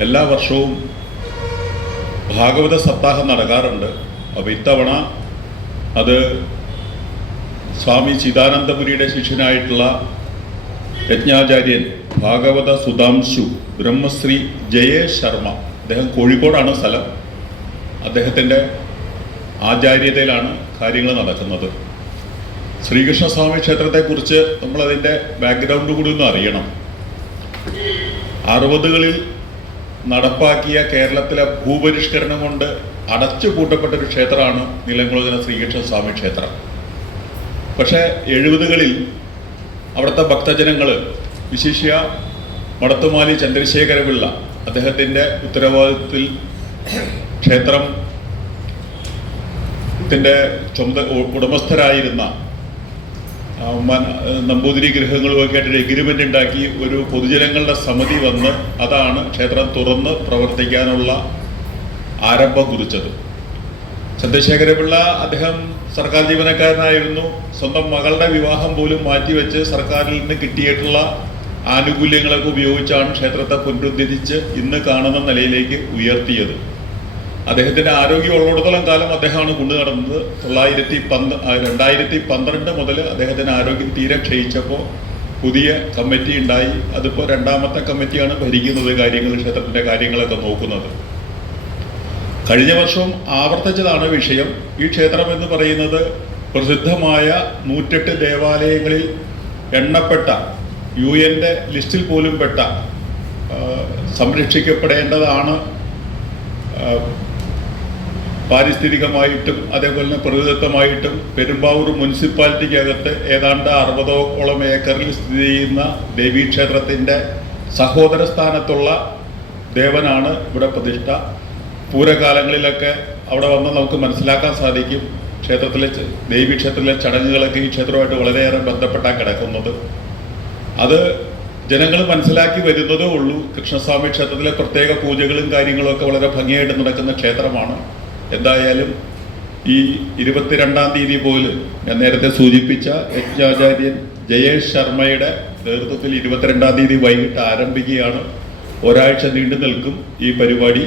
എല്ലാ വർഷവും ഭാഗവത സപ്താഹം നടക്കാറുണ്ട്. അപ്പോൾ ഇത്തവണ അത് സ്വാമി ചിദാനന്ദപുരിയുടെ ശിഷ്യനായിട്ടുള്ള യജ്ഞാചാര്യൻ ഭാഗവത സുധാംശു ബ്രഹ്മശ്രീ ജയേഷ് ശർമ്മ അദ്ദേഹം കോഴിക്കോടാണ് സ്ഥലം. അദ്ദേഹത്തിന്റെ ആചാര്യതയിലാണ് കാര്യങ്ങൾ നടക്കുന്നത്. ശ്രീകൃഷ്ണസ്വാമി ക്ഷേത്രത്തെക്കുറിച്ച് നമ്മളതിന്റെ ബാക്ക്ഗ്രൗണ്ട് കൂടി ഒന്ന് അറിയണം. അറുപതുകളിൽ നടപ്പാക്കിയ കേരളത്തിലെ ഭൂപരിഷ്കരണം കൊണ്ട് അടച്ചു പൂട്ടപ്പെട്ട ഒരു ക്ഷേത്രമാണ് നിലങ്കുളജന ശ്രീകൃഷ്ണ സ്വാമി ക്ഷേത്രം. പക്ഷേ എഴുപതുകളിൽ അവിടുത്തെ ഭക്തജനങ്ങൾ വിശിഷ്യ മടത്തുമാലി ചന്ദ്രശേഖരപിള്ള അദ്ദേഹത്തിന്റെ ഉത്തരവാദിത്വത്തിൽ ക്ഷേത്രം ത്തിന്റെ ചുമത ഉടമസ്ഥരായിരുന്ന നമ്പൂതിരി ഗൃഹങ്ങളുമൊക്കെ ആയിട്ട് ഒരു എഗ്രിമെന്റ് ഉണ്ടാക്കി ഒരു പൊതുജനങ്ങളുടെ സമിതി വന്ന് അതാണ് ക്ഷേത്രം തുറന്ന് പ്രവർത്തിക്കാനുള്ള ആരംഭം കുറിച്ചത്. ചന്ദ്രശേഖരപിള്ള അദ്ദേഹം സർക്കാർ ജീവനക്കാരനായിരുന്നു. സ്വന്തം മകളുടെ വിവാഹം പോലും മാറ്റിവെച്ച് സർക്കാരിൽ നിന്ന് കിട്ടിയിട്ടുള്ള ആനുകൂല്യങ്ങളൊക്കെ ഉപയോഗിച്ചാണ് ക്ഷേത്രത്തെ പുനരുദ്ധരിച്ച് ഇന്ന് കാണുന്ന നിലയിലേക്ക് ഉയർത്തിയത്. അദ്ദേഹത്തിന്റെ ആരോഗ്യം കാലം അദ്ദേഹമാണ് കൊണ്ടു നടന്നത്. തൊള്ളായിരത്തി പന്ത് രണ്ടായിരത്തി പന്ത്രണ്ട് മുതൽ അദ്ദേഹത്തിന്റെ ആരോഗ്യം തീരെ ക്ഷയിച്ചപ്പോൾ പുതിയ കമ്മിറ്റി ഉണ്ടായി. അതിപ്പോൾ രണ്ടാമത്തെ കമ്മിറ്റിയാണ് ഭരിക്കുന്നത് കാര്യങ്ങൾ ക്ഷേത്രത്തിന്റെ കാര്യങ്ങളൊക്കെ നോക്കുന്നത്. കഴിഞ്ഞ വർഷം ആവർത്തിച്ചതാണ് വിഷയം. ഈ ക്ഷേത്രം എന്ന് പറയുന്നത് പ്രസിദ്ധമായ നൂറ്റെട്ട് ദേവാലയങ്ങളിൽ എണ്ണപ്പെട്ട യു എന്റെ ലിസ്റ്റിൽ പോലും പെട്ട സംരക്ഷിക്കപ്പെടേണ്ടതാണ്. പാരിസ്ഥിതികമായിട്ടും അതേപോലെ തന്നെ പ്രകൃതിദത്തമായിട്ടും പെരുമ്പാവൂർ മുനിസിപ്പാലിറ്റിക്കകത്ത് ഏതാണ്ട് അറുപതോളം ഏക്കറിൽ സ്ഥിതി ചെയ്യുന്ന ദേവീക്ഷേത്രത്തിന്റെ സഹോദര സ്ഥാനത്തുള്ള ദേവനാണ് ഇവിടെ പ്രതിഷ്ഠ. പൂരകാലങ്ങളിലൊക്കെ അവിടെ വന്ന് നമുക്ക് മനസ്സിലാക്കാൻ സാധിക്കും ക്ഷേത്രത്തിലെ ദേവീക്ഷേത്രത്തിലെ ചടങ്ങുകളൊക്കെ ഈ ക്ഷേത്രമായിട്ട് വളരെയേറെ ബന്ധപ്പെട്ടാണ് കിടക്കുന്നത്. അത് ജനങ്ങൾ മനസ്സിലാക്കി വരുന്നതേ ഉള്ളൂ. കൃഷ്ണസ്വാമി ക്ഷേത്രത്തിലെ പ്രത്യേക പൂജകളും കാര്യങ്ങളും ഒക്കെ വളരെ ഭംഗിയായിട്ട് നടക്കുന്ന ക്ഷേത്രമാണ്. എന്തായാലും ഈ ഇരുപത്തിരണ്ടാം തീയതി പോലും ഞാൻ നേരത്തെ സൂചിപ്പിച്ച യജ്ഞാചാര്യൻ ജയേഷ് ശർമ്മയുടെ നേതൃത്വത്തിൽ ഇരുപത്തിരണ്ടാം തീയതി വൈകിട്ട് ആരംഭിക്കുകയാണ്. ഒരാഴ്ച നീണ്ടു നിൽക്കും ഈ പരിപാടി.